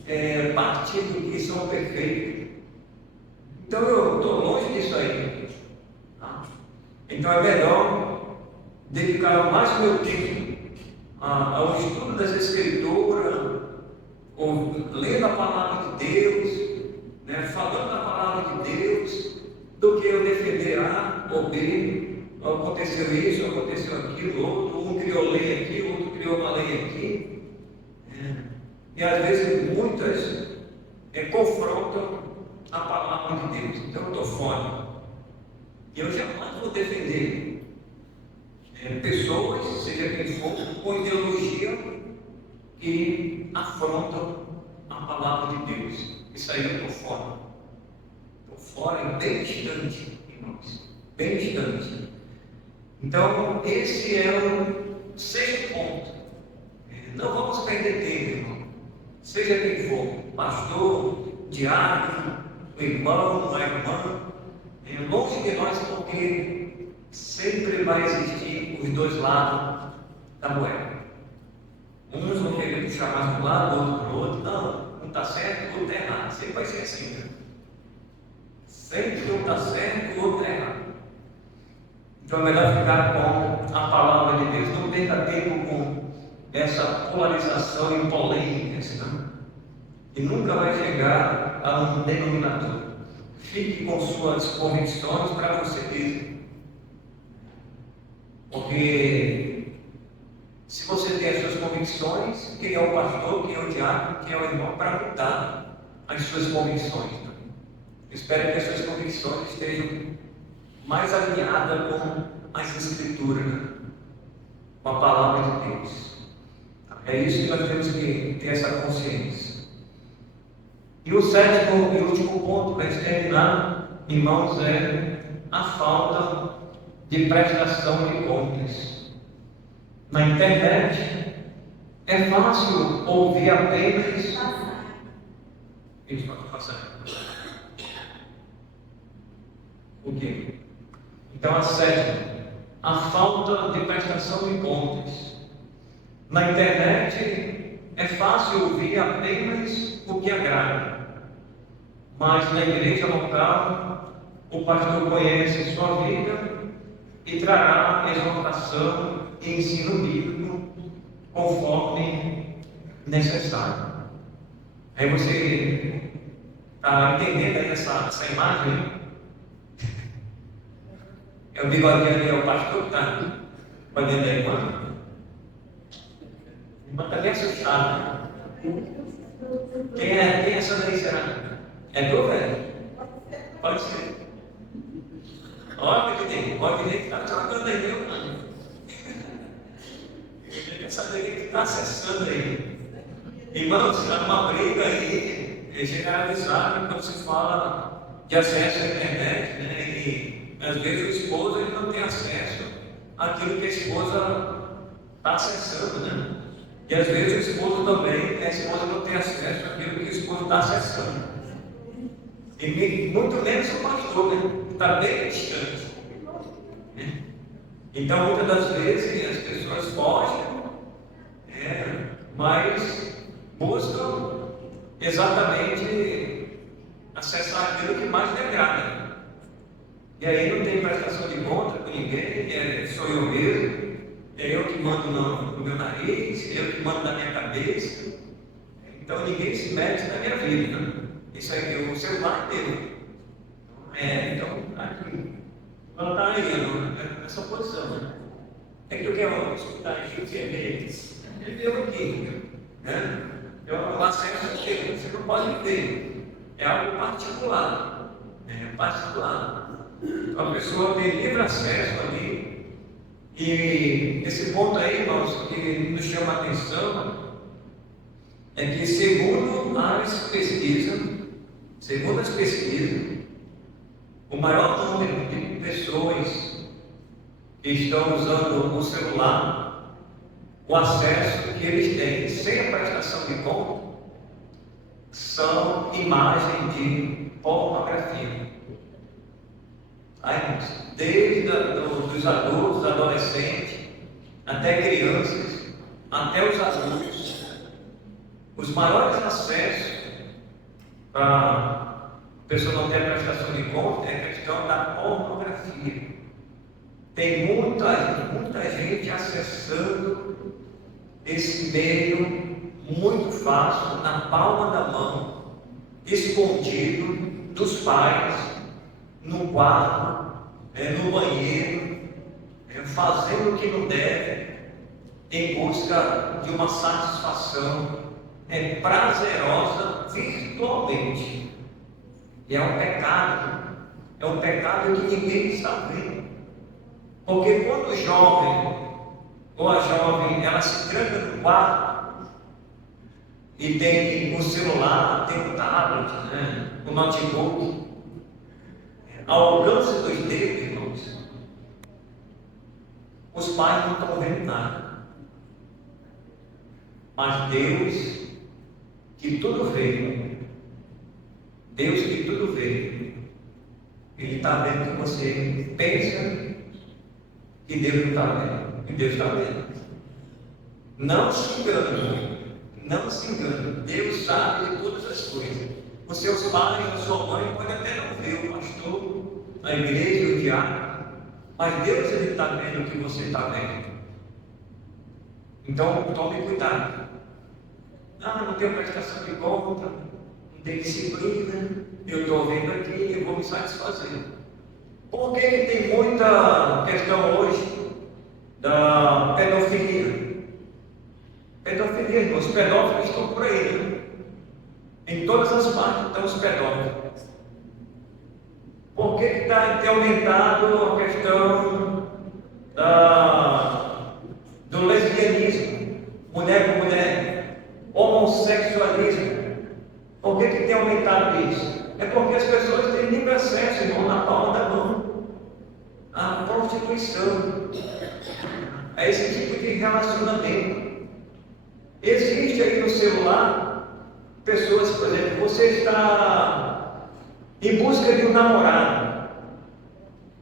partido que são perfeitos. Então eu estou longe disso aí. Então é melhor dedicar mais meu tempo ao estudo das Escrituras, ou lendo a palavra de Deus, falando a palavra de Deus, do que eu defender A ou B. Aconteceu isso, aconteceu aquilo, outro, um criou lei aqui, outro criou uma lei aqui. E às vezes muitas confrontam a palavra de Deus. Então eu estou fora. E eu jamais vou defender pessoas, seja quem for, com ideologia que afrontam a palavra de Deus. Isso aí eu estou fora. Estou fora, bem distante, irmãos. Bem distante. Então, esse é o sexto ponto. Não vamos perder tempo, irmão. Seja quem for, pastor, diácono, irmão, a irmã, longe de nós, porque sempre vai existir os dois lados da moeda. Uns vão querer puxar puxar mais para um lado, o outro para o outro. Não, um está certo, o outro está errado. Sempre vai ser assim, né? Sempre um está certo, o outro está errado. Então é melhor ficar com a palavra de Deus. Não perca tempo com essa polarização e polêmicas, não? E nunca vai chegar a um denominador. Fique com suas convicções para você mesmo. Porque se você tem as suas convicções, quem é o pastor, quem é o diácono, quem é o irmão, para mudar as suas convicções. Não? Espero que as suas convicções estejam mais alinhadas com as Escrituras, né? Com a palavra de Deus. É isso que nós temos que ter essa consciência. E o sétimo e último ponto para terminar, irmãos, é a falta de prestação de contas. Na internet é fácil ouvir apenas. Isso, pode passar. O quê? Então, a sétima, a falta de prestação de contas. Na internet é fácil ouvir apenas o que agrada, mas na igreja local o pastor conhece sua vida e trará exortação e ensino bíblico conforme necessário. Aí você está entendendo aí essa imagem? É o bigodinho ali, é o pastor que está olhando a irmã. A irmã está bem assustada. Quem é essa daí, será? É tu, velho? Pode ser. Olha que tem, pode ver que está trocando aí, meu irmão. Eu queria saber o que está acessando aí. Irmãos, está numa briga aí, generalizada, quando se fala de acesso à internet, né? E às vezes o esposo ele não tem acesso àquilo que a esposa está acessando, né? E às vezes o esposo também, a esposa não tem acesso àquilo que o esposo está acessando. E muito menos o pastor, né? Está bem distante. Então, muitas das vezes as pessoas fogem, mas buscam exatamente acessar aquilo que mais lhe agrada. E aí não tem prestação de conta com ninguém, sou eu mesmo, é eu que mando no meu nariz, é eu que mando na minha cabeça. Então ninguém se mete na minha vida, né? Isso aí, o celular é meu. Então, aqui, ela está aí, nessa posição, né? É que eu quero escutar aqui o que é deles. Ele deu aqui, né? Eu acesso aqui, você não pode ter. É algo particular. Particular. A pessoa tem livre acesso ali. E esse ponto aí, irmãos, que nos chama a atenção é que segundo as pesquisas, o maior número de pessoas que estão usando o celular, o acesso que eles têm sem a prestação de conta, são imagens de pornografia. Aí, desde dos adultos, adolescentes, até crianças, até os adultos, os maiores acessos para a pessoa não ter a prestação de conta é a questão da pornografia. Tem muita gente acessando esse meio muito fácil, na palma da mão, escondido dos pais, no quarto, no banheiro, fazendo o que não deve, em busca de uma satisfação prazerosa virtualmente. E é um pecado que ninguém está vendo. Porque quando o jovem ou a jovem ela se tranca no quarto e tem o celular, tem o tablet, o notebook, ao alcance dos dedos, irmãos, os pais não estão vendo nada. Mas Deus, que tudo vê, Ele está vendo o que você pensa que Deus não está vendo, que Deus está vendo. Não se Não se engane, Deus sabe de todas as coisas. Os seus pais, a sua mãe podem até não ver o pastor, a igreja, o diácono, mas Deus ele está vendo o que você está vendo. Então tome cuidado. Não tenho prestação de conta, não tem disciplina, eu estou vendo aqui, eu vou me satisfazer. Por que tem muita questão hoje da pedofilia? Pedofilia, os pedófilos estão por aí, né? Em todas as partes estão os pedófilos. Por que tem aumentado a questão do lesbianismo, mulher com mulher, homossexualismo? Por que tem aumentado isso? É porque as pessoas têm livre acesso, irmão, na palma da mão, à prostituição, a esse tipo de relacionamento. Existe aí no celular pessoas, por exemplo, você está em busca de um namorado,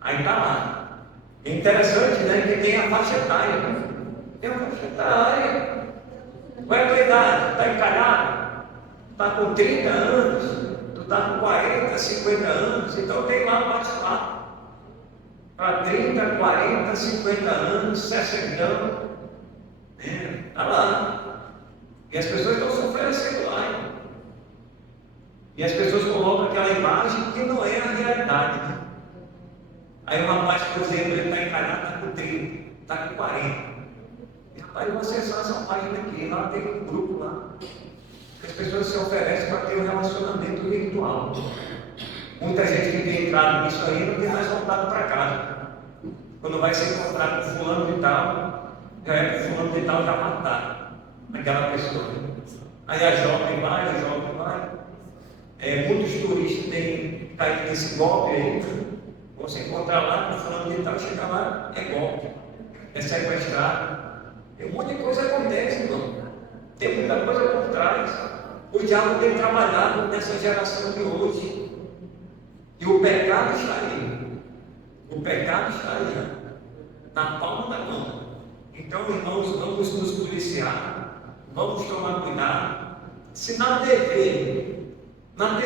aí está lá. É interessante, né? Que tem a faixa etária. Tem uma faixa etária. Qual é a tua idade? Está encalhado? Está com 30 anos? Tu está com 40, 50 anos? Então tem lá um bate-papo. Para 30, 40, 50 anos, 60. Está lá. E as pessoas estão se oferecendo lá. Hein? E as pessoas colocam aquela imagem que não é a realidade. Né? Aí o rapaz, por exemplo, ele está encalhado, está com 30, está com 40. E rapaz, eu vou acessar essa página aqui, lá tem um grupo lá. Que as pessoas se oferecem para ter um relacionamento virtual. Muita gente que tem entrado nisso aí não tem mais voltado para casa. Quando vai se encontrar com fulano de tal, já é que fulano de tal já mataram aquela pessoa. Aí a jovem vai. Muitos turistas têm caído nesse golpe aí. Vão se encontrar lá, com fulano de tal, chegar lá, é golpe, é sequestrado. Um monte de coisa acontece, irmão. Tem muita coisa por trás. O diabo tem trabalhado nessa geração de hoje. E o pecado está aí. O pecado está aí, na palma da mão. Então, irmãos, vamos nos policiar, vamos tomar cuidado. Se na TV que a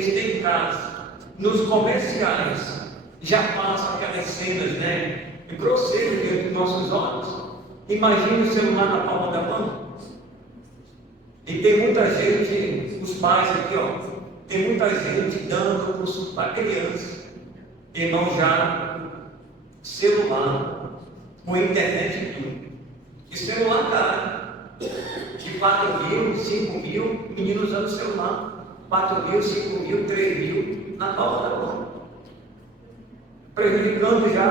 gente tem em casa, nos comerciais, já passam aquelas cenas, né, grosseiras diante dos nossos olhos, imagine o celular na palma da mão. E tem muita gente, os pais aqui, ó, tem muita gente dando para criança, irmão, já celular, com internet e tudo. E celular caro, de 4 mil, 5 mil, meninos usando celular, 4 mil, 5 mil, 3 mil, na palma da mão, prejudicando já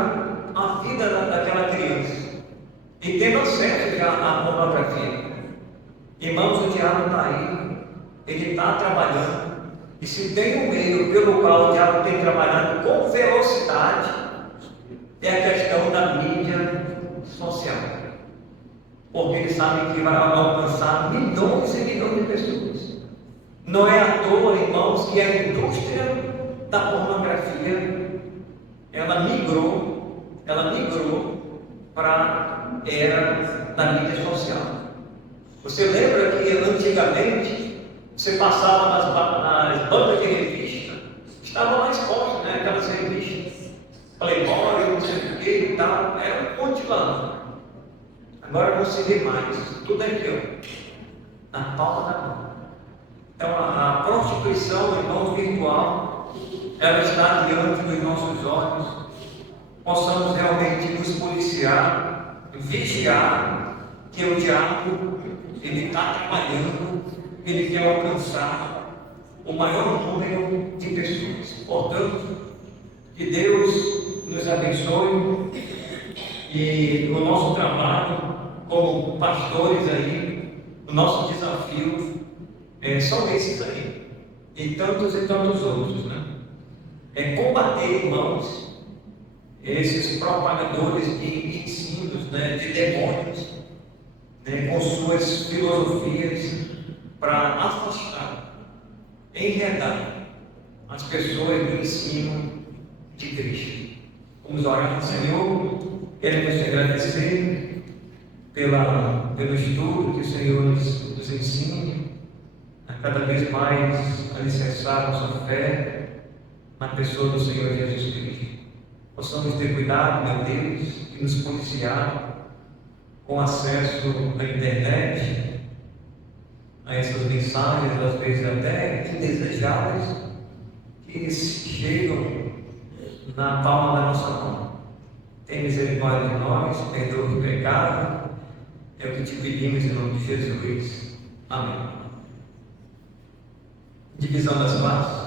a vida daquela criança, e tendo acesso já à pornografia. Irmãos, o diabo está aí, ele está trabalhando, e se tem um meio pelo qual o diabo tem trabalhado com velocidade, é a questão da mídia social. Porque ele sabe que vai alcançar milhões e milhões de pessoas. Não é à toa, irmãos, que a indústria da pornografia, ela migrou para a era da mídia social. Você lembra que antigamente você passava nas bancas de revista, estavam lá expostas, né, aquelas revistas, Playboy, não sei o que e tal, era um monte lá. Agora não se vê mais, tudo aqui, ó, na palma da mão. Então a prostituição, irmão, virtual, ela está diante dos nossos olhos. Possamos realmente nos policiar, vigiar, que o diabo, ele está trabalhando, ele quer alcançar o maior número de pessoas. Portanto, que Deus nos abençoe e no nosso trabalho, como pastores aí, o nosso desafio são esses aí, e tantos outros, né? É combater, irmãos, esses propagadores de ensinos, né, de demônios, né, com suas filosofias, para afastar, enredar as pessoas do ensino de Cristo. Vamos orar, Senhor, queremos te agradecer pelo estudo que o Senhor nos nos ensine a cada vez mais alicerçar nossa fé na pessoa do Senhor Jesus Cristo. Possamos ter cuidado, meu Deus, e nos policiar com acesso à internet, a essas mensagens, às vezes até indesejáveis, que chegam na palma da nossa mão. Tem misericórdia de nós, perdoa o pecado, é o que te pedimos em nome de Jesus. Amém. Divisão das partes.